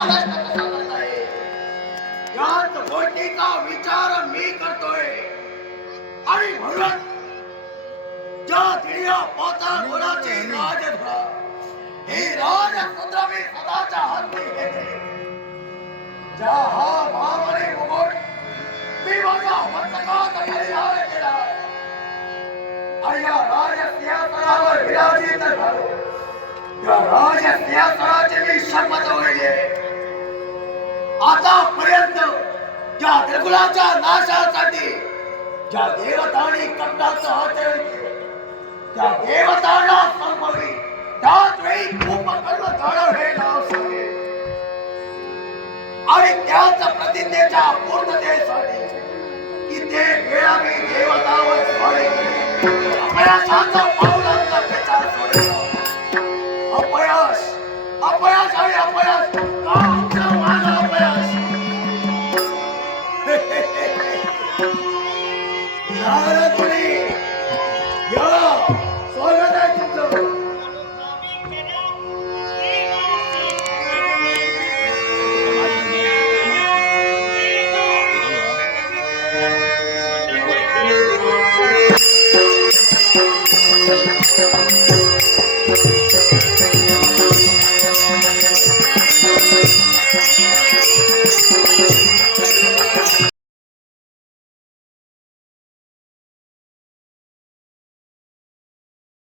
यात गोष्टीचा विचार मी करतोय आणि म्हणून ज्या दिड्या पाताळ गुणाची राजधुरा ही राजपुत्र मी सदाच्या हाती घेते. ज्या हा महाबली मुकुट मी माझ्या मस्तकात परिधान केला आणि या राजसिंहासनावर विराजित झालो. या राजसिंहासनाची मी शपथ वहिली. आतापर्यंत ज्या त्रिकुलाच्या नाशासाठी ज्या देवतांनी कपटाचं आचरण केलं त्या देवतांना संभवी त्याच वेळी कुंभकर्ण झाडं हे नाव सांगे आणि त्याच प्रतिज्ञेच्या पूर्ततेसाठी कित्येक वेळा मी देवतावर स्वारी केली. अपयशाचा पावलांचा विचार सोडला. अपयश अपयश आणि अपयश का आमचं माझं अपयश. नारदमुनी या स्वागत आहे तुमचं.